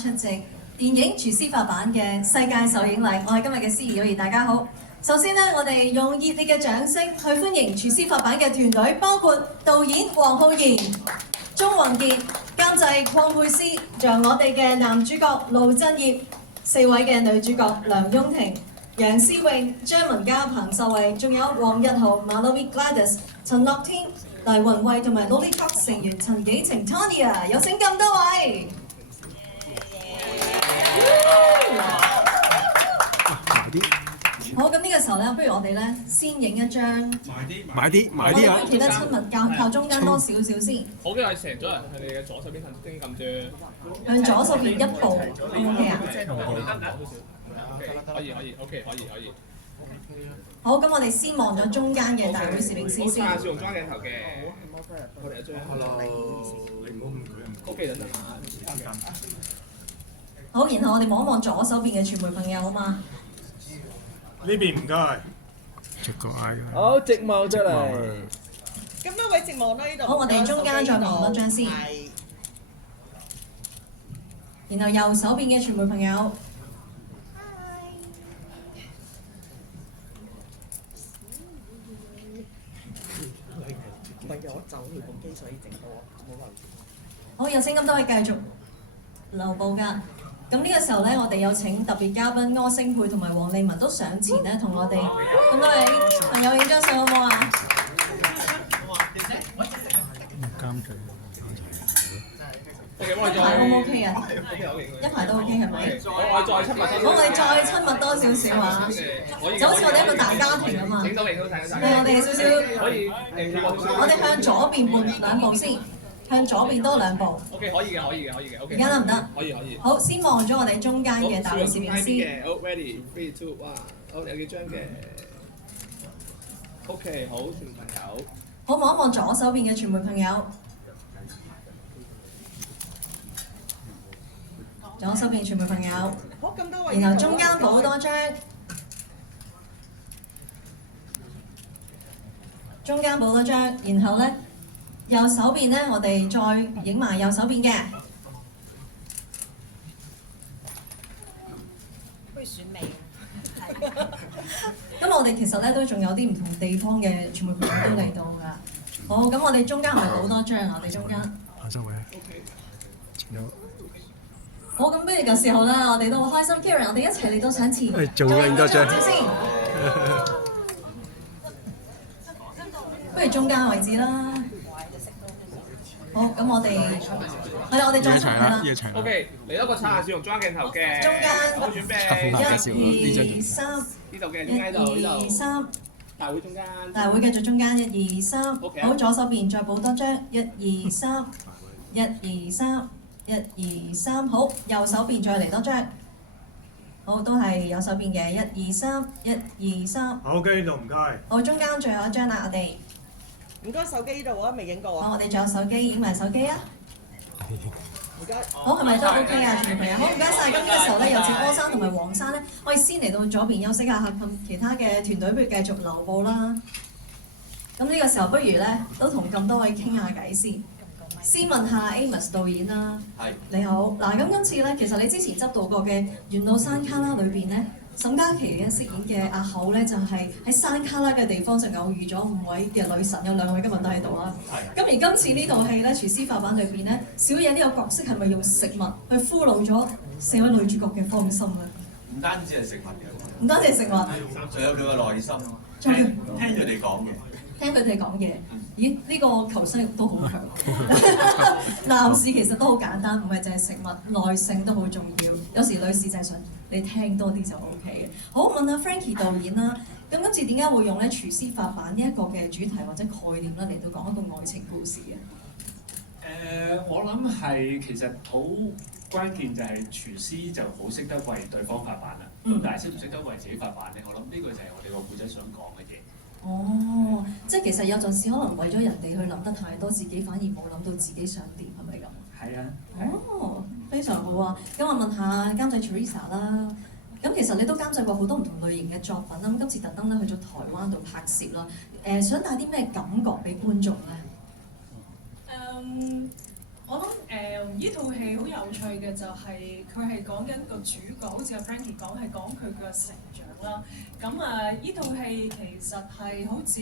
出席電影廚師發版嘅世界首映禮。我係今日嘅司儀，友誼大家好。首先呢，我哋用熱烈嘅掌聲去歡迎廚師發版嘅團隊，包括導演黃浩然、鐘宏傑、監製鄺佩斯，仲有我哋嘅男主角盧振業，4位嘅女主角梁雍婷、楊思穎、張文嘉、彭秀慧，仲有黃日豪、Malawi Gladys、陳樂天、黎雲慧同埋 Lollytalk 成員陳紀晴 Tanya， 有請咁多位。好，咁呢個時候咧，不如我哋咧先影一張。買啲啊！記得親密靠中間多少少先。好嘅，係成咗人喺你嘅左手邊先撳住。向左手邊一步 ，OK 啊？可以，OK，可以。好，咁我哋先望咗中間嘅大會攝影師先。好，用中間鏡頭嘅。我哋一張。OK，等等。好，然後我哋望一望左手邊嘅傳媒朋友，好嘛？呢邊唔該。直個 I。好，直望出嚟。咁多位直望啦，呢度。好，我哋中間再望多張先。然後右手邊嘅傳媒朋友。唔係我走去部機，所以整多，冇留意。好，有請咁多位繼續留步㗎。咁呢個時候咧，我哋有請特別嘉賓柯星佩同埋黃利文都上前咧，同我哋咁多位朋友影張相好唔好啊？監製。一排 O 唔 OK 啊？一排都 OK 係咪？我再親密。好，我哋再親密多少少啊！就好似我哋一個大家庭啊嘛。影到睇。係我哋少少。可以。我哋向左邊換2步先。向左邊多2步。OK，可以嘅。OK。而家得唔得？可以。好，先望咗我哋中間嘅大會攝影師。好 ，ready，3、2，哇！好，有幾張嘅。OK，好，傳媒朋友。好，望一望左手邊嘅傳媒朋友。左手邊傳媒朋友。好，咁多位。然後中間補多張。中間補多張，然後咧。右手邊咧，我哋再影埋右手邊嘅。不如選美。咁我哋其實咧都仲有啲唔同地方嘅傳媒朋友都嚟到㗎。好，咁我哋中間係補多張啊！我哋中間。下周會。有。好，咁不如嘅時候咧，我哋都好開心 ，Karen， 我哋一齊嚟到上前。做緊多張。先。不如中間位置啦。好，咁我哋係啦，我哋再齊啦。OK，嚟多個撐下笑容中間鏡頭嘅。中間。好準備。1、2、3。呢度嘅，中間呢度。1、2、3。大會中間。大會繼續中間1、2、3。OK。好，左手邊再補多張1、2、3。1、2、3。1、2、3。好，右手邊再嚟多張。好，都係右手邊嘅1、2、3。1、2、3。好嘅，呢度唔該。好，中間最後一張啦，我哋。唔該，手機呢度啊，未影過啊。好，我哋仲有手機，影埋手機啊。唔該。好，係咪都 OK 啊，傳媒朋友？好，唔該晒。咁呢個時候咧，有請柯生同埋黃生咧，可以先嚟到左邊休息下，咁其他嘅團隊不如繼續留步啦。咁呢個時候不如咧，都同咁多位傾下偈先。先問下 Amos 導演啦。係。你好。嗱，咁今次咧，其實你之前執導過嘅《緣路山旮旯》裏邊咧。沈嘉琪嘅飾演嘅阿口咧，就係喺山旮旯嘅地方就偶遇咗5位嘅女神，有2位今日都喺度啦。咁而今次呢套戲咧，廚師發版裏邊咧，小野呢個角色係咪用食物去俘虜咗4位女主角嘅芳心咧？唔單止係食物嘅，唔單止係食物，仲有佢嘅內心。聽佢哋講嘢。聽佢哋講嘢，咦？呢個求生欲都好強。男士其實都好簡單，唔係淨係食物，耐性都好重要。有時女士就係想你聽多啲就 OK 嘅。好，問下 Frankie 導演啦。咁今次點解會用咧廚師發版呢一個嘅主題或者概念咧嚟到講一個愛情故事嘅？我諗係其實好關鍵就係廚師就好識得為對方發版啦。咁但係識唔識得為自己發版咧？我諗呢個就係我哋個故仔想講嘅嘢。哦，即係其實有陣時可能為咗人哋去諗得太多，自己反而冇諗到自己想點，係咪咁？係啊。哦，非常好啊！咁我問下監製 Teresa 啦。咁其實你都監製過好多唔同類型嘅作品啦。咁今次特登咧去咗台灣度拍攝啦。想帶啲咩感覺俾觀眾咧？我諗呢套戲好有趣嘅就係佢係講緊個主角，好似阿 Frankie 講係講佢嘅成長啦。咁呢套戲其實係好似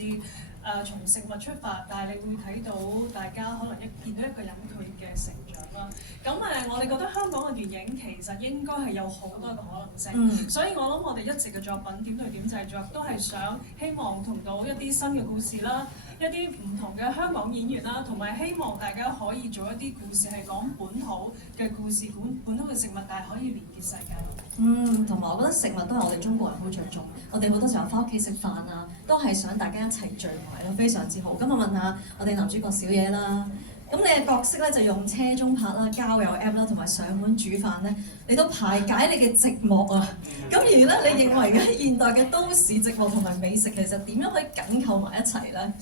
從食物出發，但係你會睇到大家可能見到一個人佢嘅成長啦。咁我哋覺得香港嘅電影其實應該係有好多嘅可能性，所以我諗我哋一直嘅作品點對點製作都係想希望同到一啲新嘅故事啦，一啲唔同嘅香港演員啦，同埋希望大家可以做一啲故事係講本土嘅故事，本土嘅食物，但係可以連結世界。同埋我覺得食物都係我哋中國人好着重，我哋好多時候翻屋企食飯啊，都係想大家一齊聚埋咯，非常之好。咁我問下我哋男主角小野啦，咁你嘅角色咧就用車中泊啦、交友 app 啦，同埋上門煮飯咧，你都排解你嘅寂寞啊。咁而咧，你認為嘅現代嘅都市寂寞同埋美食，其實點樣可以緊扣埋一齊咧？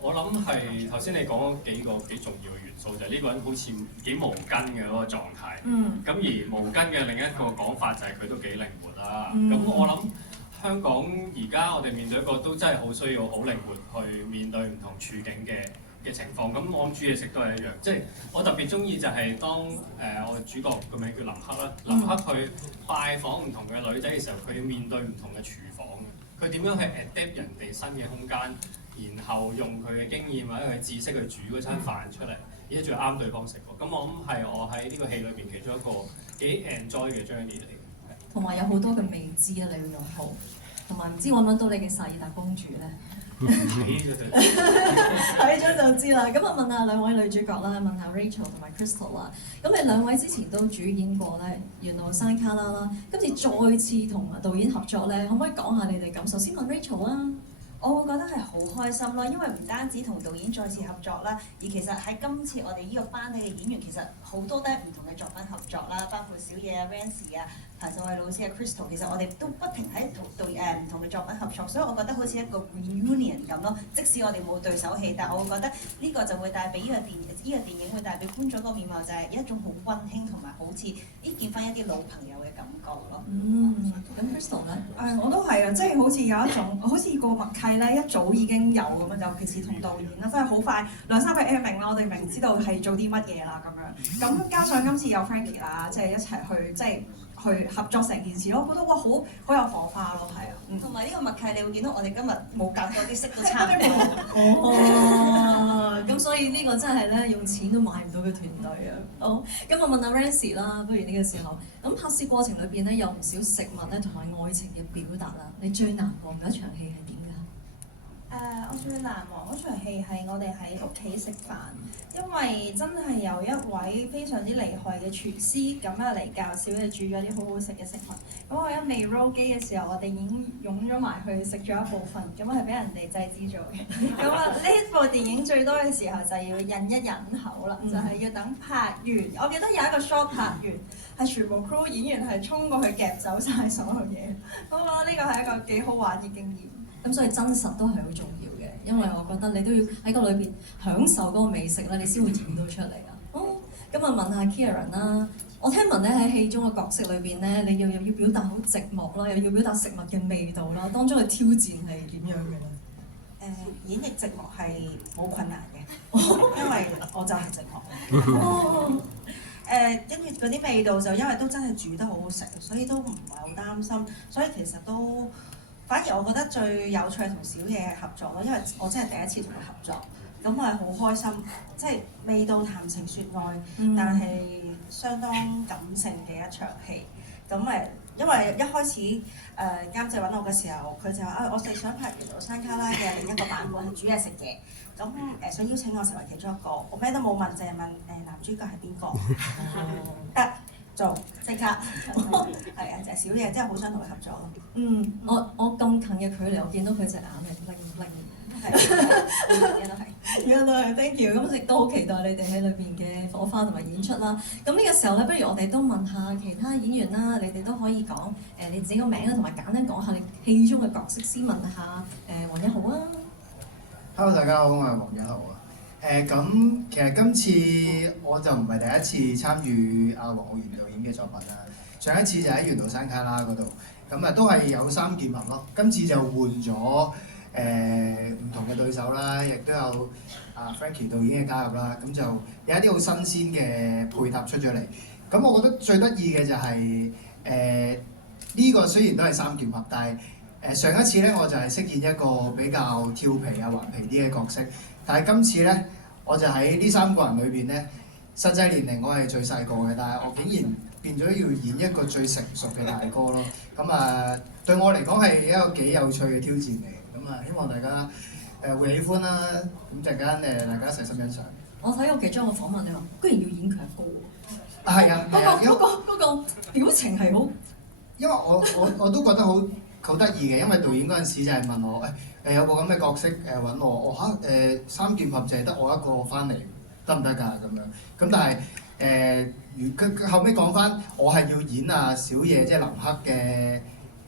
我諗係頭先你講幾個幾重要嘅元素，就係呢個人好似幾無根嘅嗰個狀態。咁而無根嘅另一個講法就係佢都幾靈活啦。咁我諗香港而家我哋面對一個都真係好需要好靈活去面對唔同處境嘅情況。咁我諗煮嘢食都係一樣，即係我特別中意就係當我嘅主角個名叫林克啦，林克去拜訪唔同嘅女仔嘅時候，佢要面對唔同嘅廚房，佢點樣去 adapt 人哋新嘅空間？然後用佢嘅經驗或者佢嘅知識去煮嗰餐飯出嚟，而且仲要啱對方食喎。咁我諗係我喺呢個戲裏邊其中一個幾 enjoy 嘅 journey 嚟嘅。同埋有好多嘅未知啊，你要用好，同埋唔知揾唔揾到你嘅薩爾達公主咧？睇咗就知啦。咁我問下兩位女主角啦，問下 Rachel 同埋 Crystal 啦。咁你兩位之前都主演過咧《緣路山旮旯》啦，今次再次同導演合作咧，可唔可以講下你哋感受？先問 Rachel 啊。我會覺得係好開心咯，因為唔單止同導演再次合作啦，而其實喺今次我哋呢個班底嘅演員其實好多都係唔同嘅作品合作啦，包括小野啊、Rancy 啊、譚秀慧老師啊、Crystal， 其實我哋都不停喺唔同嘅作品合作，所以我覺得好似一個 reunion 咁咯。即使我哋冇對手戲，但我會覺得呢個就會帶俾呢個電影會帶俾觀眾個面貌，就係一種好溫馨同埋好似見翻一啲老朋友嘅感覺咯。咁 Crystal 咧？我都係啊，即係好似有一種好似個默契咧，一早已經有咁樣，尤其是同導演啦，真係好快2-3個 air 明啦，我哋明知道係做啲乜嘢啦咁樣。咁加上今次有 Frankie 啦，即係一齊去合作成件事咯，我覺得哇好有火花咯，係啊。同埋呢個默契，你會見到我哋今日冇夾過啲色都差唔多。咁所以呢個真係咧用錢都買唔到嘅團隊啊！好，咁我問下 Rancy 啦，不如呢個時候，咁拍攝過程裏邊咧有唔少食物咧同埋愛情嘅表達啦，你最難忘嘅一場戲係點㗎？我最難忘嗰場戲係我哋喺屋企食飯，因為真係有一位非常之厲害嘅廚師咁嚟教小野煮咗啲好好食嘅食物。咁我一未 roll 機嘅時候，我哋已經湧咗埋去食咗一部分，咁係俾人哋製止咗嘅。咁呢部電影最多嘅時候就要忍一忍口啦，就係要等拍完。我記得有一個 shot 拍完，係全部 crew 演員係衝過去夾走晒所有嘢。咁我覺得呢個係一個幾好玩嘅經驗。咁所以真實都係好重要嘅，因為我覺得你都要喺個裏邊享受嗰個美食咧，你先會演到出嚟啊！咁啊問下 Kieran 啦，我聽聞咧喺戲中嘅角色裏邊咧，你又要表達好寂寞啦，又要表達食物嘅味道啦，當中嘅挑戰係點樣嘅咧？演繹寂寞係好困難嘅，因為我就係寂寞。跟住嗰啲味道就因為都真係煮得好好食，所以都唔係好擔心，所以其實都。反而我覺得最有趣係同小野合作咯，因為我真係第一次同佢合作，咁我係好開心，即係未到談情説愛，但係相當感性嘅一場戲。咁因為一開始監製揾我嘅時候，佢就話我哋想拍《緣路山旮旯》嘅另一個版本係煮嘢食嘅，咁想邀請我成為其中一個，我咩都冇問，淨係問男主角係邊個，得。做即刻，係啊！就係小野，真係好想同佢合作咯。我咁近嘅距離，我見到佢隻眼係拎，而家都係 thank you。咁亦都好期待你哋喺裏邊嘅火花同埋演出啦。咁呢個時候咧，不如我哋都問下其他演員啦，你哋都可以講你自己個名啦，同埋簡單講下你戲中嘅角色。先問下黃一豪啊。Hello， 大家好，我係黃一豪啊。咁其實今次我就唔係第一次參與阿黃浩然導演嘅作品啦。上一次就喺《緣路山旮旯》嗰度，咁都係有3劍俠咯。今次就換咗唔同嘅對手啦，亦都有Frankie 導演嘅加入啦，咁就有一啲好新鮮嘅配搭出咗嚟。咁我覺得最得意嘅就係呢個雖然都係三劍俠，但係上一次咧我就係飾演一個比較調皮啊、頑皮啲嘅角色，但係今次咧我就喺呢三個人裏邊咧，實際年齡我係最細個嘅，但係我竟然變咗要演一個最成熟嘅大哥咯。咁對我嚟講係一個幾有趣嘅挑戰嚟嘅。咁希望大家會喜歡啦。咁陣間大家一齊心欣賞。我睇過其中一個訪問，你話居然要演佢阿哥喎。係啊，嗰個表情係好。因為我都覺得好得意嘅，因為導演嗰陣時就係問我有個咁嘅角色揾我，三劍俠就係得我一個翻嚟得唔得㗎咁樣？咁但係佢後尾講翻，我係要演小野即係林克嘅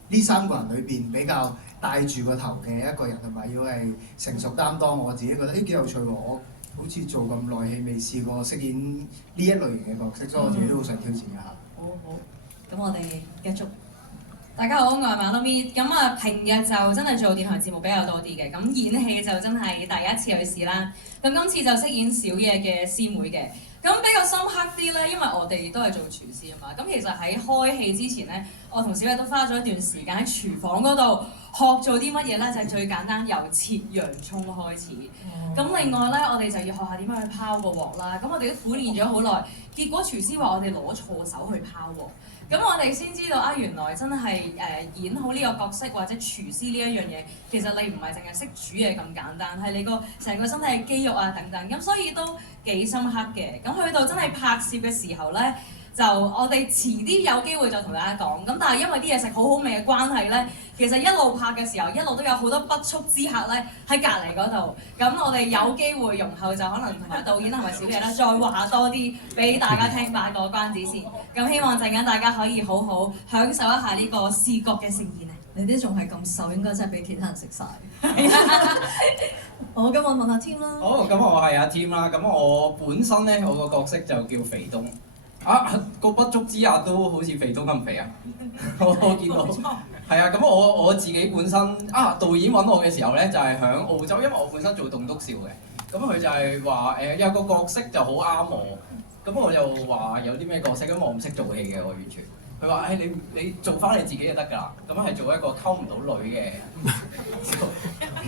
呢三個人裏邊比較帶住個頭嘅一個人，同埋要係成熟擔當。我自己覺得幾有趣喎！我好似做咁耐戲未試過飾演呢一類型嘅角色，所以我自己都好想挑戰一下。好，咁我哋繼續。大家好，我係馬騮咪。咁平日就真係做電台節目比較多啲嘅，咁演戲就真係第一次去試啦。咁今次就飾演小野嘅師妹嘅，咁比較深刻啲咧，因為我哋都係做廚師啊嘛。咁其實喺開戲之前咧，我同小野都花咗一段時間喺廚房嗰度學做啲乜嘢咧，就係最簡單由切洋葱開始。咁另外咧，我哋就要學下點樣去拋個鑊啦。咁我哋都苦練咗好耐，結果廚師話我哋攞錯手去拋鑊。咁我哋先知道原來真係演好呢個角色或者廚師呢一樣嘢，其實你唔係淨係識煮嘢咁簡單，係你個成個身體嘅肌肉等等，咁所以都幾深刻嘅。咁去到真係拍攝嘅時候咧，就我哋遲啲有機會再同大家講。咁但係因為啲嘢食好好味嘅關係咧，其實一路拍嘅時候一路都有好多不速之客咧喺隔離嗰度。咁我哋有機會容後就可能同埋導演同埋小野啦，再話多啲俾大家聽把個關子先。咁希望陣間大家可以好好享受一下呢個視覺嘅盛宴啊！你啲仲係咁瘦，應該真係俾其他人食晒。好，咁我問下 Tim 啦。好，咁我係阿 Tim 啦。咁我本身咧，我個角色就叫肥東。個不足之下都好似肥東咁肥啊！我見到係啊。咁我自己本身導演揾我嘅時候咧，就係響澳洲，因為我本身做棟篤笑嘅。咁佢就係話有個角色就好啱我。咁我就話有啲咩角色，咁我唔識做戲嘅，我完全。佢話你做翻你自己就得㗎啦。咁係做一個溝唔到女嘅人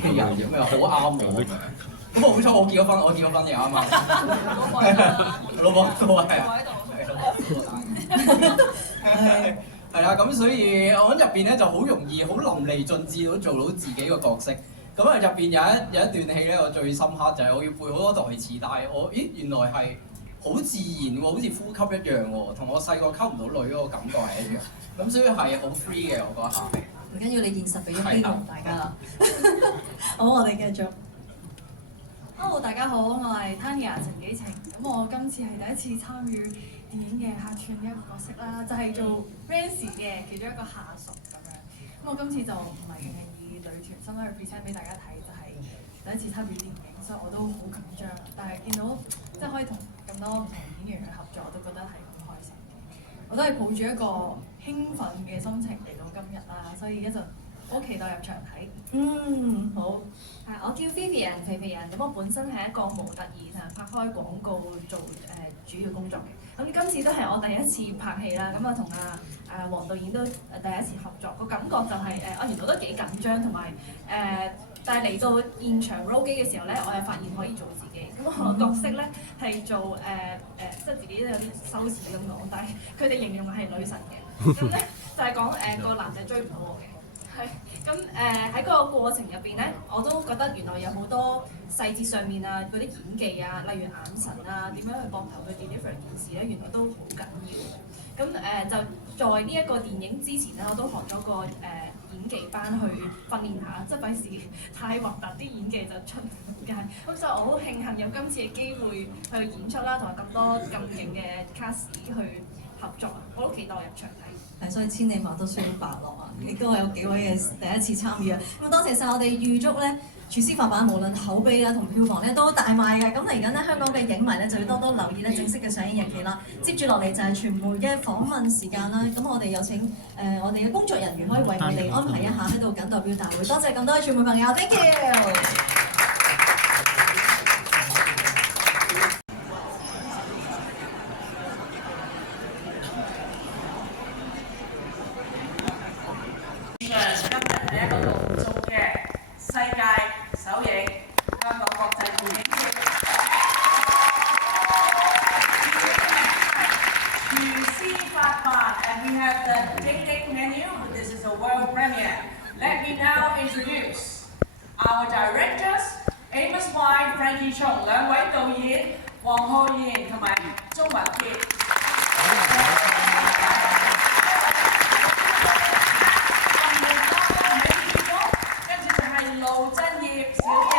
咁樣，好啱我咁樣。咁我好彩我結咗婚嘅啱啱。老婆都係啊。係啦，咁所以我喺入邊咧就好容易好淋漓盡致到做到自己個角色。咁入邊有一段戲咧，我最深刻就係我要背好多台詞，但係原來係好自然喎，好似呼吸一樣喎，同我細個溝唔到女嗰個感覺係一樣。咁所以係好 free 嘅，我覺得下係。唔緊要，你現實俾咗機會大家啦。好，我哋繼續。Hello， 大家好，我係 Tanya 陳紀晴。咁我今次係第一次參與電影嘅客串嘅一個角色啦，就係做 Rancy 嘅其中一個下屬咁樣。咁我今次就唔係淨係以女團身份去 present 俾大家睇，就係第一次參與電影，所以我都好緊張。但係見到即係可以同咁多唔同演員去合作，我都覺得係好開心嘅。我都係抱住一個興奮嘅心情嚟到今日啦，所以一陣好期待入場睇。好。我叫 Vivian 肥肥人，咁我本身係一個模特兒，拍開廣告做主要工作嘅。咁今次都係我第一次拍戲啦，咁啊同黃導演都第一次合作，個感覺就係我原來都幾緊張，同埋但係嚟到現場 roll 機嘅時候咧，我係發現可以做自己。咁我個角色咧係做即係自己都有啲羞恥咁講，但係佢哋形容係女神嘅。咁咧就係講個男仔追唔到我嘅。咁喺個過程入邊咧，我都覺得原來有好多細節上面嗰啲演技例如眼神點樣去膊頭去 deliver 件事咧，原來都好緊要嘅。咁就在呢一個電影之前咧，我都學咗個演技班去訓練下，即係費事太核突啲演技就出唔街。咁所以我好慶幸有今次嘅機會去演出啦，同埋咁多咁勁嘅 cast 去合作啊！我都期待入場睇。係，所以千里馬都需要伯樂啊！亦都有幾位嘅第一次參與啊！咁多謝晒我哋預祝咧廚師發辦無論口碑啦同票房咧都大賣嘅。咁嚟緊咧香港嘅影迷咧就要多多留意咧正式嘅上映日期啦。接住落嚟就係傳媒嘅訪問時間啦。咁我哋有請我哋嘅工作人員可以為我哋安排一下喺度緊代表大會。多謝咁多位傳媒朋友 ，thank you。Let me now introduce our directors, Amos Y、Frankie Chung 兩位導演，黃浩然同埋鍾文傑。跟住就係盧振業小姐。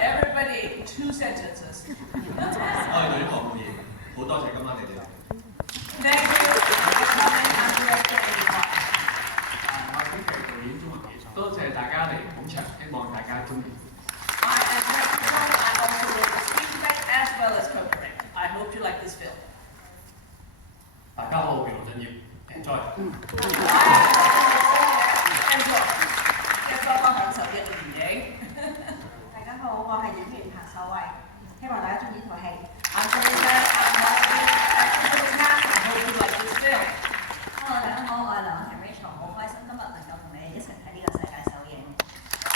Everybody, 2 sentences. 我係導演黃浩然，好多謝今晚你哋嚟。Thank you for coming and directing me. 我係編劇導演鍾文傑，多謝大家嚟捧場，希望大家中意。I am Frankie Chung. I also wrote the screenplay as well as co-direct. I hope you like this film. 大家好，我叫盧振業 ，enjoy。Enjoy. 一個分享手機嘅電影。大家好，我係演員彭秀慧，希望大家中意呢套戲。I'm Felicia. I'm Martin. I hope you like this film. Hello， 大家好，我係梁詠婷 Rachel，好開心今日能夠同你哋一齊睇呢個世界首映。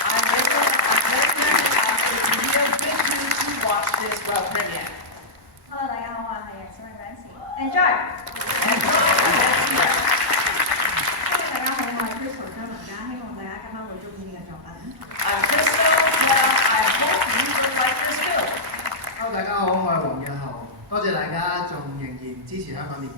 I'm Rachel. I'm very happy to be here with you to watch this world premiere. Hello， 大家好，我係楊小明 Nancy。Enjoy。大家好，我係 Crystal 張文嘉，希望大家今晚會中意呢個作品。I'm Crystal. I hope you will like this film. Hello， 大家好，我係黃日豪，多謝大家仲仍然支持香港電影。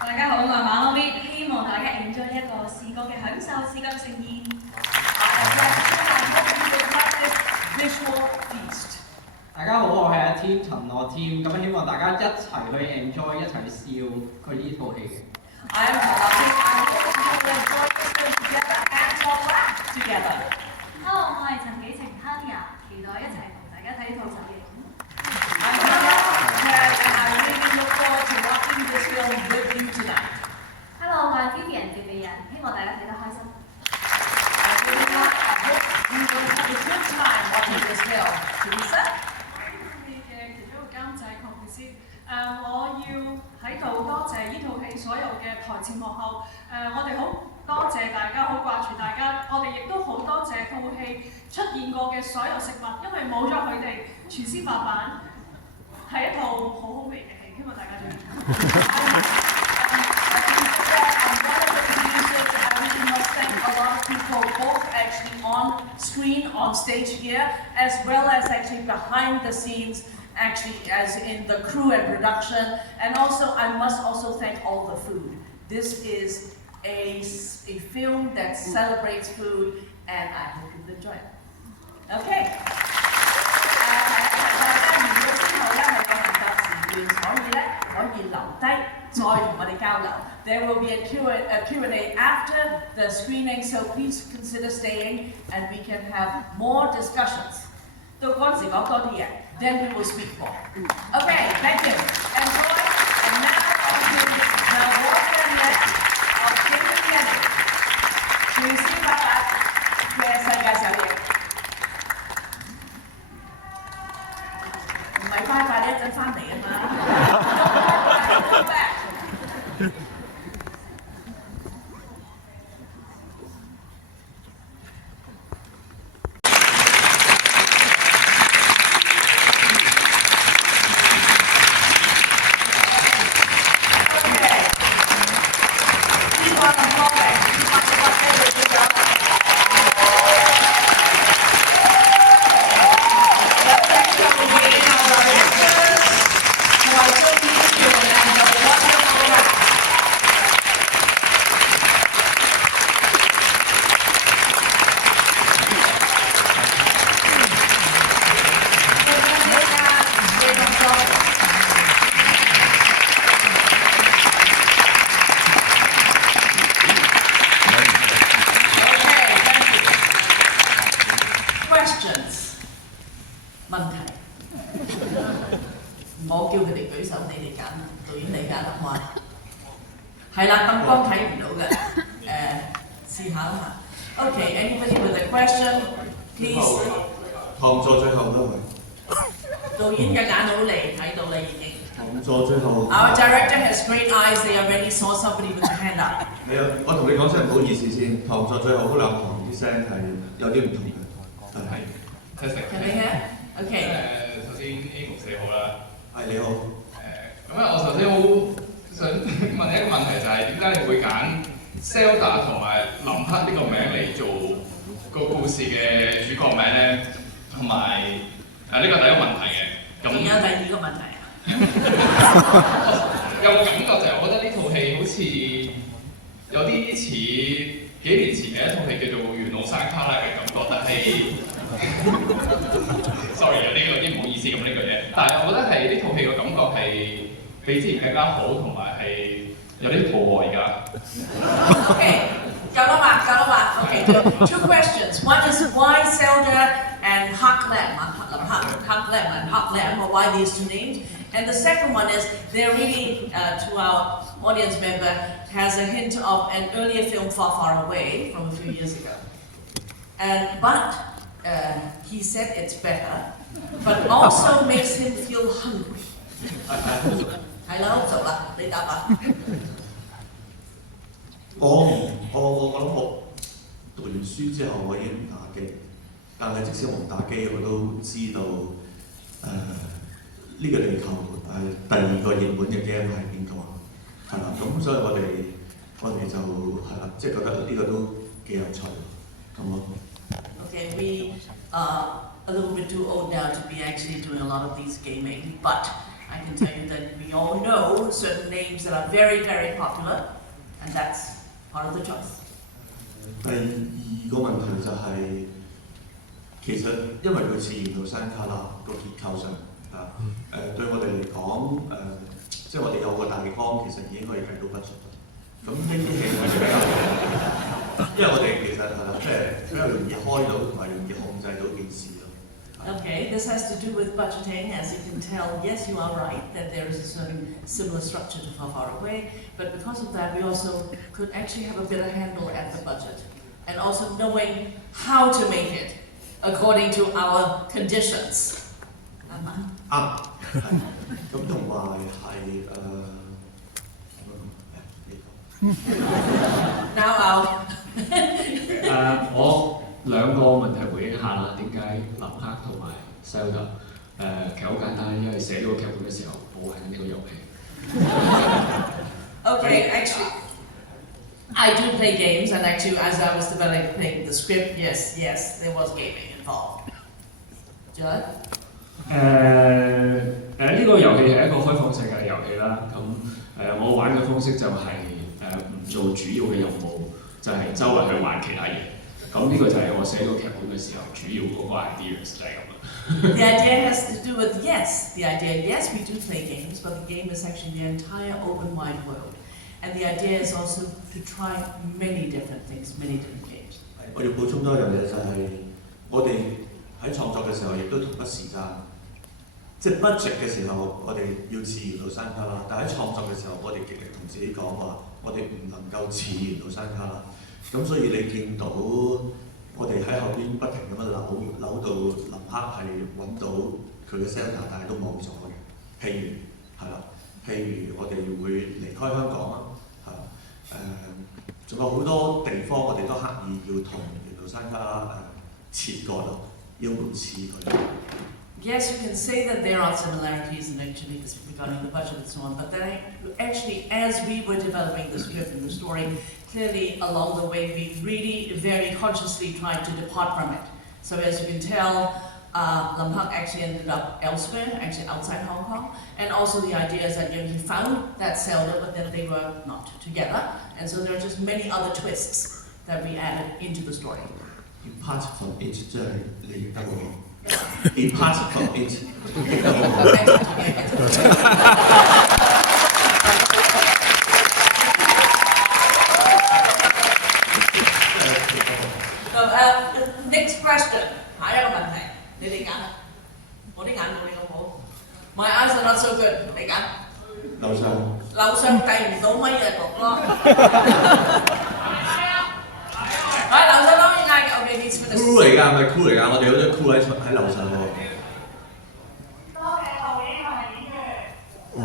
大家好，我係馬騮 B， 希望大家 enjoy 一個視覺嘅享受，視覺盛宴。大家好，我係阿添陳樂添，咁希望大家一齊去 enjoy， 一齊笑佢呢套戲嘅。I am Martin. I hope you will enjoy this film together and laugh together. Hello， 我係陳紀晴 Tanya， 期待一齊同大家睇呢套首映。I'm Tanya, and I really look forward to watching this film with you tonight. Hello， 我係 Vivian 謝美人，希望大家睇得開心。I really hope you will have a good time watching this film. Teresa? 嘅其中一個監製鄺佩斯，我要喺度多謝呢套戲所有嘅台前幕後，我哋好多謝大家，好掛住大家，我哋亦都好多謝套戲出現過嘅所有食物，因為冇咗佢哋，廚師發辦係一套好好味嘅戲，希望大家中意。A lot of people both actually on screen, on stage here, as well as actually behind the scenes, actually as in the crew and production. And also, I must also thank all the food. This is a film that celebrates food, and I hope you enjoy it. Okay. 可以留低，再同我哋交流。There will be a Q&A after the screening, so please consider staying, and we can have more discussions. 到嗰陣時講多啲嘢 then we will speak more. Okay, thank you. Enjoy, and now on to the world premiere of King Kenny. 廚師發辦嘅世界首映。唔係快快你一陣翻嚟啊嘛。Come back. 係啦，燈光睇唔到嘅，試下啦嚇。Okay, anybody with a question, please？ 唐座最後都係。導演嘅眼好利，睇到啦已經。唐座最後。Our director has great eyes. They already saw somebody with a hand up. 我同你講聲唔好意思先，唐座最後嗰兩行啲聲係有啲唔同嘅，係。Can we hear? Okay. 首先 A 牧師好啦。係你好。咁咧，我首先好想問你一個問題，就係點解你會揀 Zelda 同埋林克呢個名嚟做個故事嘅主角名咧？同埋呢個第一個問題嘅。仲有第二個問題啊？有冇感覺就係我覺得呢套戲好似有啲似幾年前嘅一套戲叫做《緣路山旮旯》嘅感覺，但係sorry 有啲唔好意思咁呢句嘢，但係我覺得係呢套戲嘅感覺係比之前更加好，同埋係有啲肚餓而家。Okay, 夠啦嘛。Okay, two questions. One is why Zelda and Hak Lem, and Hak Lem, or why these two names? And the second one is they're really, to our audience member, has a hint of an earlier film Far, Far Away from a few years ago. But he said it's better, but also makes him feel hungry. 係啦，好熟啦，你答吧。我諗我讀完書之後，我已經唔打機，但係即使我唔打機，我都知道呢個地球第二個熱門嘅 game 係邊個，係啦，咁所以我哋就係啦，即係覺得呢個都幾有趣咁咯。Okay, we are a little bit too old now to be actually doing a lot of these gaming, but I can tell you that we all know certain names that are very, very popular, and that's part of the choice. 第二個問題就係、其實因為佢似緣路山旮旯個結構上對我哋嚟講即係我哋有個大綱，其實已經可以計到budget。咁呢啲戲係比較，因為我哋其實係啦，即係比較容易開到同埋容易控制到件事咯。Okay, this has to do with budgeting. As you can tell, yes, you are right that there is a certain similar structure to Far, Far Away, but because of that, we also could actually have a better handle at the budget, and also knowing how to make it according to our conditions. 咁同埋係Now I'll 我兩個問題回應下啦。點解林克同埋 Zelda？ 其實好簡單，因為寫呢個劇本嘅時候，我玩緊呢個遊戲。Okay, actually, I do play games, and actually, as I was developing the script, yes, there was gaming involved. Judd? 呢個遊戲係一個開放世界嘅遊戲啦。咁我玩嘅方式就係唔做主要嘅任務，就係周圍去玩其他嘢。咁呢個就係我寫個劇本嘅時候主要嗰個 ideas 就係咁啦。The idea has to do with yes, we do play games, but the game is actually the entire open wide world. And the idea is also to try many different things, many different games. 我要補充多一樣嘢就係、我哋喺創作嘅時候，亦都同一時間，即係 budget 嘅時候，我哋要似緣路山旮旯，但喺創作嘅時候，我哋極力同自己講話，我哋唔能夠似緣路山旮旯。咁所以你見到我哋喺後邊不停咁樣扭到林克係揾到佢嘅 Zelda， 但係都冇咗嘅。譬如係啦，譬如我哋會離開香港啦，仲有好多地方我哋都刻意要同緣路山旮旯切割咯，要唔似佢。Yes, you can say that there are similarities and actually regarding the budget and so on, but then actually as we were developing the script and the story, clearly along the way we really very consciously tried to depart from it. So as you can tell, Lam Hak actually ended up elsewhere, actually outside Hong Kong, and also the idea is that he found that Zelda, but then they were not together, and so there are just many other twists that we added into the story. Depart from it 即係你得喎。Depart from it。Next question，下一個問題，你哋揀啦。我啲眼冇你咁好。My eyes are not so good，你揀。樓上。樓上計唔到咪嘅，哥哥。喂，樓上當然嗌嘅，我哋啲 crew 嚟㗎，唔係 crew 嚟㗎，我哋好多 crew 喺樓上喎。哇！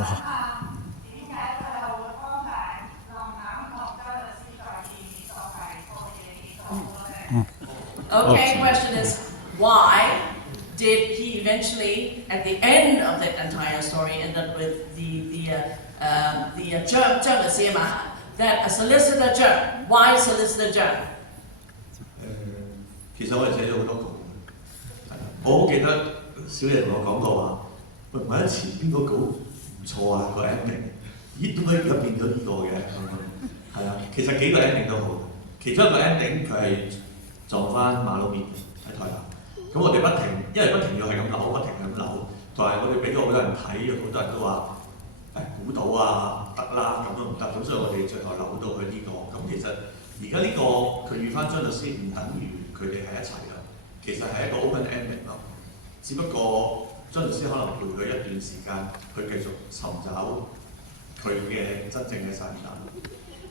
Okay, question is why did he eventually, at the end of the entire story, end up with the Zheng that a solicitor Zheng? Why solicitor Zheng? 其實我哋寫咗好多稿，我好記得小爺同我講過話，喂，我一前邊個稿唔錯啊，個 ending， 咦點解而家變咗呢個嘅？係啊，其實幾個 ending 都好，其中一個 ending 佢係撞翻馬騮面喺台下，咁我哋不停，因為不停要係咁扭，不停咁扭，同埋我哋俾咗好多人睇，好多人都話估到啊，得啦，咁都唔得，咁所以我哋最後扭到佢呢個，咁其實而家呢個佢遇翻張律師唔等於佢哋喺一齊啦，其實係一個 open ending 咯，只不過張律師可能陪佢一段時間，去繼續尋找佢嘅真正嘅殺人。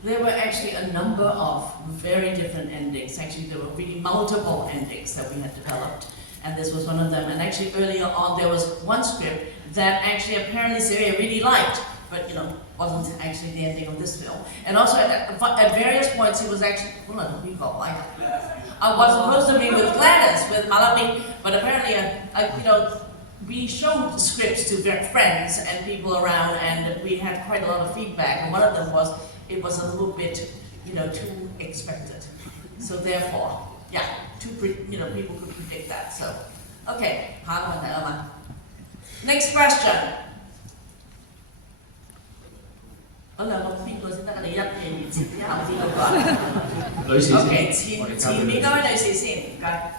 There were actually a number of very different endings. Actually, there were really multiple endings that we had developed, and this was one of them. And actually, earlier on, there was one script that actually apparently Syria really liked, but wasn't actually the ending of this film. And also, at various points, he was actually I was supposed to be with Gladys, with Malami, but apparently, we showed scripts to friends and people around, and we had quite a lot of feedback. And one of them was, it was a little bit, too expected. So therefore, people could predict that. So, okay, next question. 嗰兩個邊個先得？你一嘢接之後先嗰個。女士先。OK， 前面嗰位女士先，唔該。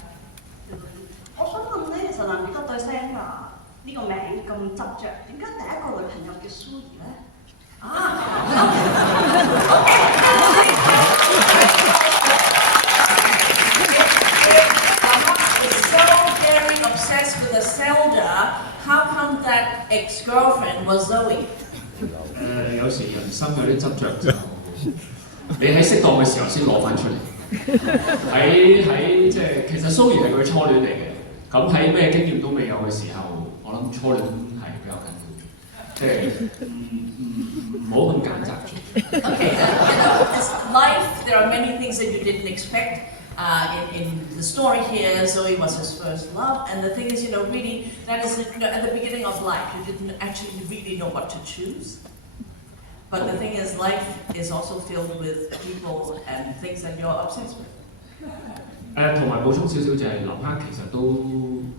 我想問咧，其實男主角對 Sandra 呢個名咁執着，點解第一個女朋友叫 Sue 咧？Is so very obsessed with Zelda. How come that ex-girlfriend was Zoe? 有時人生有啲執着就，你喺適當嘅時候先攞翻出嚟。喺即係其實蘇怡係佢初戀嚟嘅，咁喺咩經驗都未有嘅時候，我諗初戀係比較緊要嘅，即係唔好咁揀擇住。Okay, this life, there are many things that you didn't expect. In the story here, Zoe was his first love, and the thing is, really, that is at the beginning of life, you didn't actually really know what to choose. But the thing is, life is also filled with people and things that you're obsessed with. 同埋補充少少就係林克其實都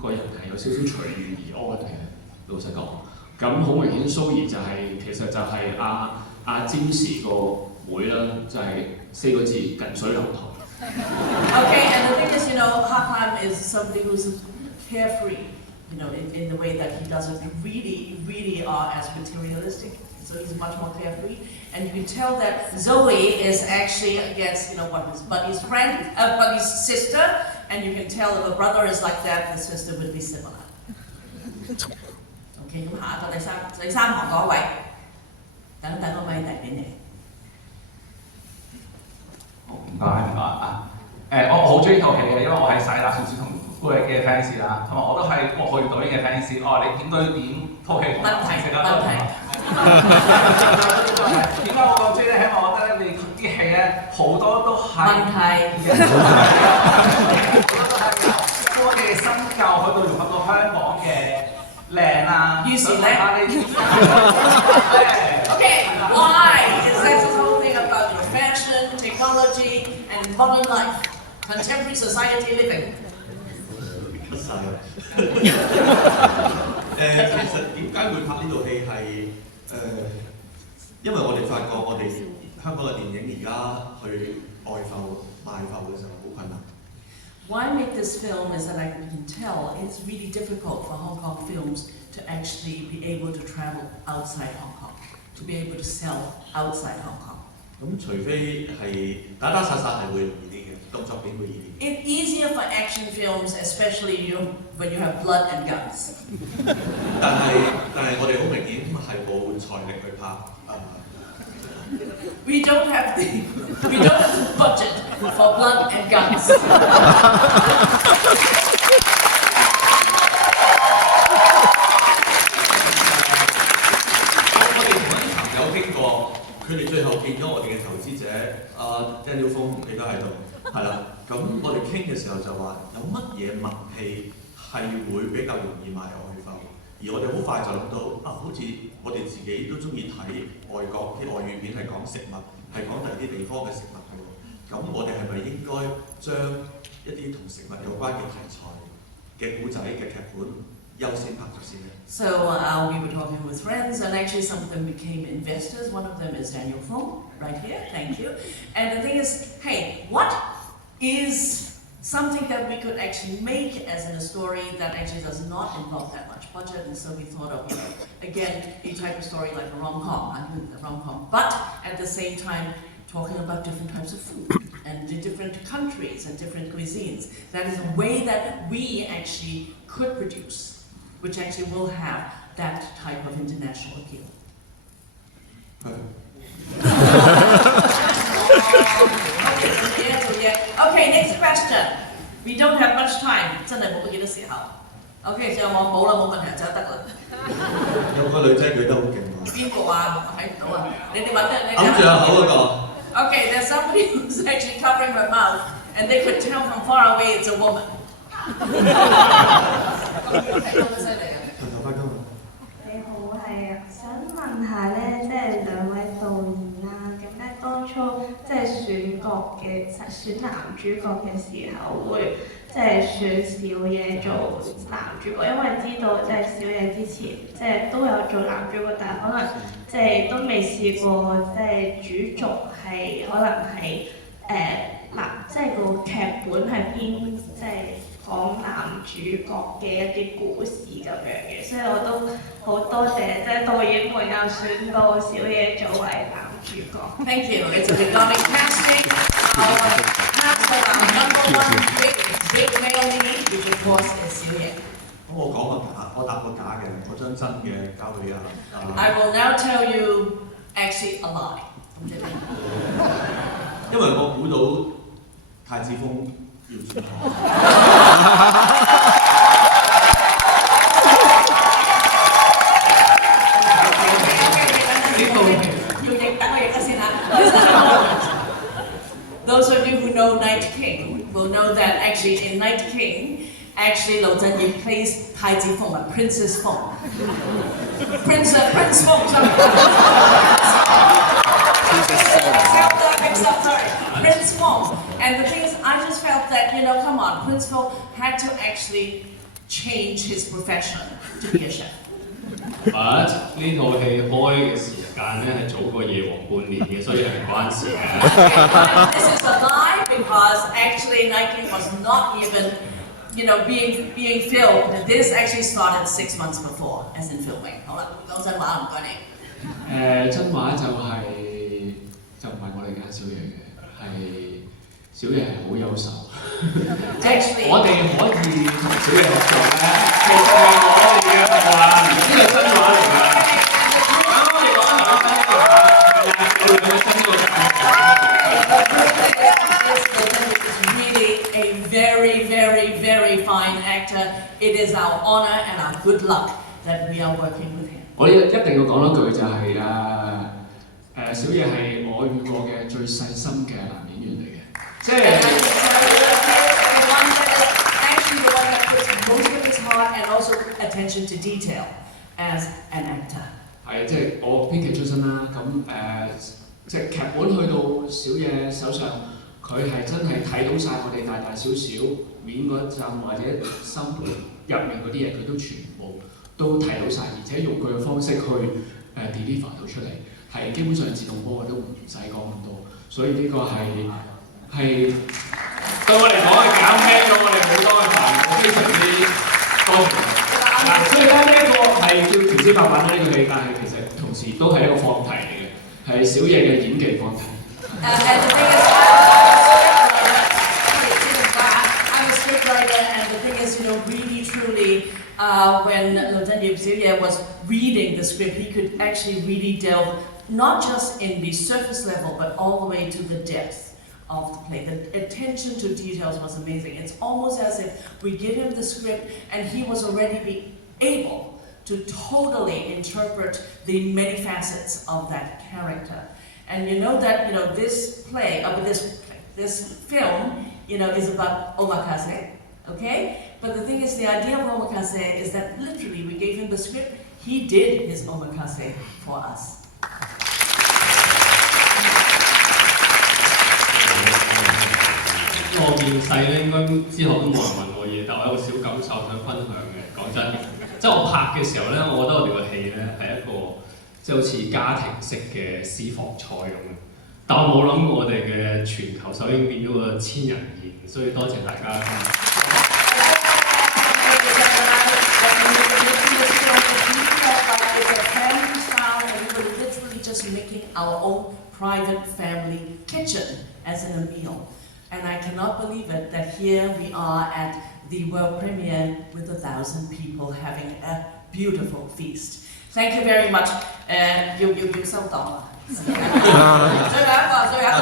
個人係有少少隨遇而安嘅，老實講。咁好明顯蘇怡就係、其實就係阿詹士個妹啦，就係、4個字近水樓台。Okay, and the thing is, Hakam is somebody who's carefree, in the way that he doesn't really are as materialistic. So he's much more carefree, and you can tell that Zoe is actually against, his buddy's friend, buddy's sister, and you can tell if a brother is like that, the sister would be similar. Okay, 咁下一個第三行嗰位，等個咪遞俾你。唔該啊！我好中意套戲嘅，因為我係《洗達傳說》同顧力嘅 fans 啦，同埋我都係郭浩宇導演嘅 fans。你應該點套戲同我認識得多啲？點解我咁中意咧？因為我覺得你啲戲咧好多都係科技新舊去到融合到香港嘅靚啦。於是咧，Okay, why is that this whole thing about fashion, technology, and modern life, contemporary society living? 其實點解會拍呢套戲係因為我哋發覺我哋香港嘅電影而家去外埠賣埠嘅時候好困難。Why make this film is that I can tell it's really difficult for Hong Kong films to actually be able to travel outside Hong Kong, to be able to sell outside Hong Kong. 咁除非係打打殺殺係會容易啲嘅，動作片會易啲。It's easier for action films, especially when you have blood and guns. 但係我哋好明顯係冇財力去拍 We don't have the budget for blood and guns. 佢哋最後見咗我哋嘅投資者Daniel 峰，你都喺度，係啦。咁我哋傾嘅時候就話有乜嘢默契係會比較容易賣入去埠，而我哋好快就諗到好似我哋自己都中意睇外國啲外語片係講食物，係講第啲地方嘅食物嘅喎。咁我哋係咪應該將一啲同食物有關嘅題材嘅故仔嘅劇本優先拍咗先咧？ So we were talking with friends, and actually some of them became investors. One of them is Daniel Fong, right here. Thank you. And the thing is, hey, what is something that we could actually make as in a story that actually does not involve that much budget? And so we thought of, again, a type of story like a rom-com, but at the same time talking about different types of food and the different countries and different cuisines. That is a way that we actually could produce, which actually will have that type of international appeal. Okay, next question. We don't have much time. 真係冇乜幾多時候。Okay， 就我冇啦，冇問題就得啦。有個女仔舉得好勁喎。邊個啊？我睇唔到啊！你哋揾得你。揞住個口嗰個。Okay, there's somebody who's actually covering her mouth, and they could tell from far away it's a woman. 你好，係想問下咧，即係兩位導演啦，咁咧當初即係選男主角嘅時候，會即係選小野做男主角，因為知道即係小野之前即係都有做男主角，但係可能即係都未試過即係主軸係可能係即係個劇本係偏即係講男主角嘅一啲故事咁樣嘅，所以我都好多謝即係導演們有選到小野作為男主角。Thank you. It's a regarding casting. Perhaps our number one big male lead, which of course is 小野。我講個假，我答個假嘅，我將真嘅交俾I will now tell you actually a lie. 因為我估到太子峰要轉行。Those of you who know Night King will know that actually in Night King, actually Lou Zhenyu plays 太子凤 or Princess Feng. Prince Feng, sorry. Prince Feng. And the thing is, I just felt that, come on, Prince Feng had to actually change his profession to be a chef. But 呢套戲開嘅時間咧係早過夜王半年嘅，所以係唔關事嘅。This is a lie because actually Night King was not even, being filmed. This actually started 6 months before, as in filming. 好啦，講真話唔該你。真話就唔係我哋揀小野嘅，係小野係好優秀。我哋可以同小野合作咧，其實係我哋嘅幸運，呢個真話嚟㗎。啱啱你講緊兩個真Really a very, very, very fine actor. It is our honor and our good luck that we are working with him. 我一定要講多句就係小野係我遇過嘅最細心嘅男演員嚟嘅，即係。Actually, the one that puts most of his heart and also attention to detail as an actor. 係即係我編劇出身啦，咁即係劇本去到小野手上，佢係真係睇到晒我哋大大小小面嗰陣或者心入面嗰啲嘢，佢都全部都睇到晒，而且用佢嘅方式去deliver 到出嚟，係基本上自動波都唔使講咁多，所以呢個係對我嚟講係減輕咗我哋好多嘅煩惱，非常之多謝。所以咧呢一個係叫調子白板呢個戲，但係其實同時都係一個課題嚟嘅，係小野嘅演技課題。I'm a scriptwriter, and the thing is, really truly, when Lieutenant Xie was reading the script, he could actually really delve not just in the surface level, but all the way to the depth of the play. The attention to details was amazing. It's almost as if we give him the script and he was already able to totally interpret the many facets of that character. And you know that this play, this film, is about omakase, okay? But the thing is, the idea of omakase is that literally we gave him the script, he did his omakase for us. 我面世咧，應該之後都冇人問我嘢，但我有個小感受想分享嘅。講真，即係我拍嘅時候咧，我覺得我哋個戲咧係一個即係好似家庭式嘅私房菜咁嘅。但我冇諗過我哋嘅全球首映變咗個千人宴，所以多謝大家。Just making our own private family kitchen as in a meal. And I cannot believe it that here we are at the world premiere with 1,000 people having a beautiful feast. Thank you very much. 要收檔啊！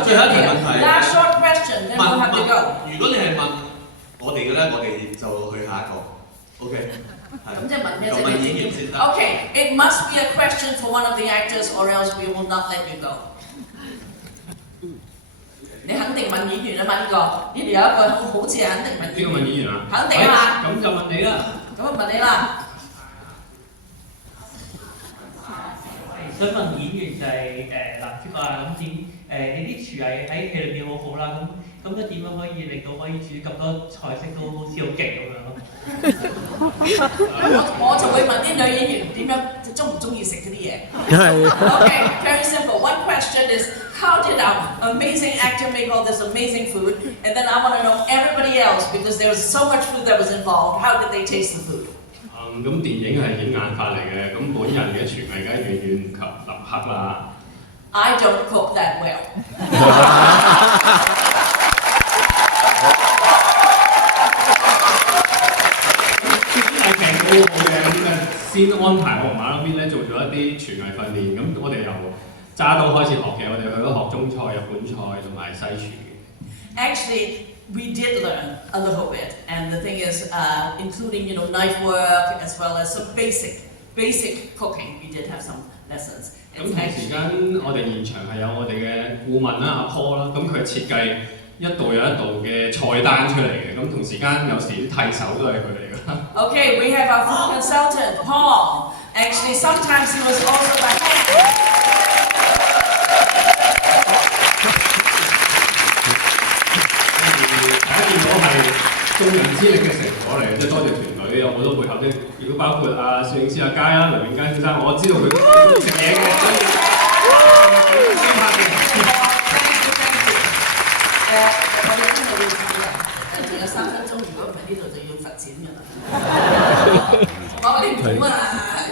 最後一個問題。Last short question, then we'll have to go. 如果你係問我哋嘅咧，我哋就去下一個。OK。咁即係問咩啫？問演員先得。Okay, it must be a question for one of the actors, or else we will not let you go. 你肯定問演員啊嘛？呢度有一個好似係肯定問演員。邊個問演員啊？肯定啊嘛。咁就問你啦。咁啊問你啦。想問演員就係男主角啊，咁點你啲廚藝喺戲裏面好好啦，咁點樣可以令到可以煮咁多菜式都好似好勁咁樣咯？我就會問啲女演員點樣中唔中意食嗰啲嘢。Okay, very simple. One question is, how did our amazing actor make all this amazing food? And then I want to know everybody else, because there was so much food that was involved. How did they taste the food? 咁電影係演眼法嚟嘅，咁本人嘅廚藝梗係遠遠唔及林克啦。I don't cook that well. 好嘅，咁先安排我同馬騮邊咧做咗一啲廚藝訓練，咁我哋由揸刀開始學嘅，我哋去咗學中菜、日本菜同埋西廚。Actually, we did learn a little bit, and the thing is, including knife work as well as some basic cooking. We did have some lessons. 咁同時間，我哋現場係有我哋嘅顧問啦，阿 Paul 啦，咁佢設計一道又一道嘅菜單出嚟嘅，咁同時間有時啲替手都係佢嚟㗎。Okay, we have our food consultant, Paul. Actually, sometimes he was also the head. 大家見到係眾人之力嘅成果嚟，即係多謝團隊有好多配合啫。如果包括攝影師阿佳啦、梁永佳先生，我知道佢中意食嘢嘅，所以先拍嘅。我哋今日要剪嘅，仲有3分鐘，如果唔係呢度就要罰錢㗎啦。我嗰啲盤啊，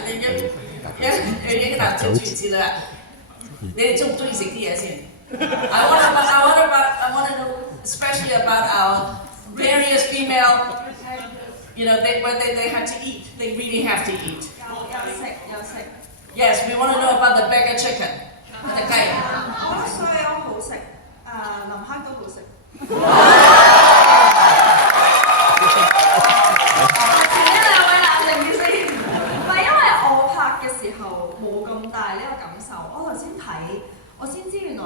已經達到傳節啦。你哋中唔中意食啲嘢先 I want to know especially about our various female, when they have to eat, they really have to eat. Yes, we want to know about the beggar chicken. 我覺得所有好食，林克都好食。前呢兩位冷靜啲先，唔係因為我拍嘅時候冇咁大呢個感受，我頭先睇，我先知原來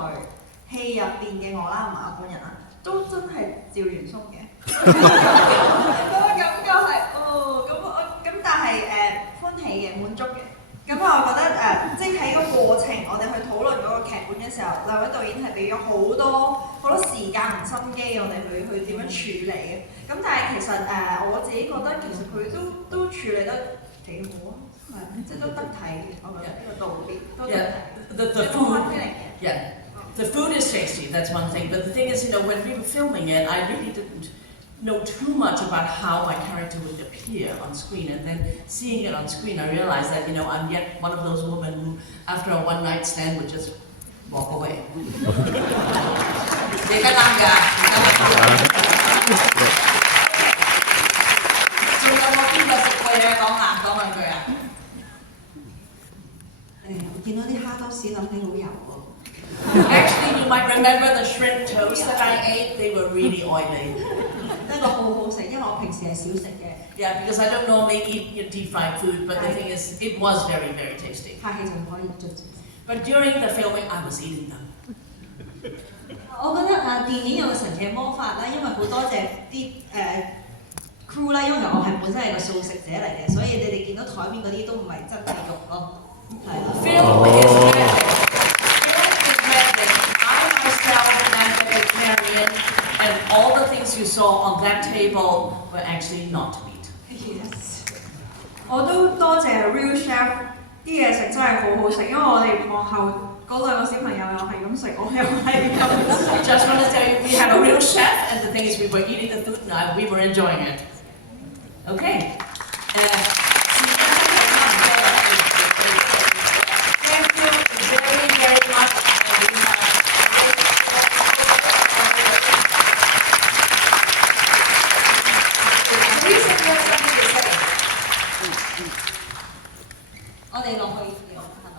戲入邊嘅我啦，馬本人啊，都真係趙元松嘅。嗰個感覺係咁但係歡喜嘅，滿足嘅。咁我覺得即係喺個過程，我哋去討論嗰個劇本嘅時候，兩位導演係俾咗好多時間同心機，我哋去點樣處理嘅。咁但係其實我自己覺得其實佢都處理得幾好啊，係即係都得睇嘅，我覺得呢個導演都得睇。The food, yeah, the food is tasty. That's one thing. But the thing is, when we were filming it, I really didn't know too much about how my character would appear on screen, and then seeing it on screen, I realized that I'm yet one of those women who, after a one-night stand, would just walk away. 你梗啱㗎，仲有冇邊個食過嘢講兩句啊？見到啲蝦多士諗起好油喎。Actually, you might remember the shrimp toast that I ate. They were really oily. 呢個好好食，因為我平時係少食嘅。Yeah, because I don't normally eat deep fried food, but the thing is, it was very, very tasty. 拍戲就唔可以做。But during the filming, I was eating them. 我覺得電影有個神奇嘅魔法啦，因為好多謝啲crew 啦，因為我係本身係個素食者嚟嘅，所以你哋見到台面嗰啲都唔係真係肉咯，係咯。Film is magic. Film is magic. I myself am vegetarian, and all the things you saw on that table were actually not meat. Yes. 我都多謝 Real Chef 啲嘢食真係好好食，因為我哋幕後嗰兩個小朋友又係咁食，我又係咁食。Just want to tell you, we had a real chef, and the thing is, we were eating the food, and we were enjoying it. Okay. Thank you very, very much. Teresa, you have something to say? 我哋落去調係咪？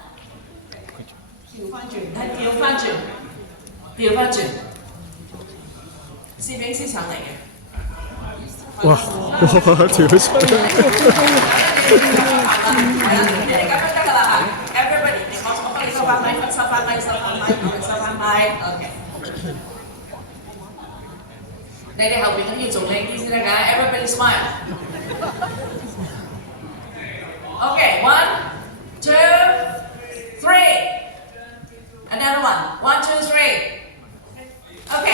調翻轉。係調翻轉，調翻轉。攝影師上嚟嘅。哇！條水。你哋咁樣得㗎啦 ，everybody， 我幫你收翻咪，收翻咪，收翻咪，我哋收翻咪 ，OK。你哋後邊咁要做靚啲先得㗎 ，everybody smile。OK， 1, 2, 3. Another one. 1, 2, 3. OK。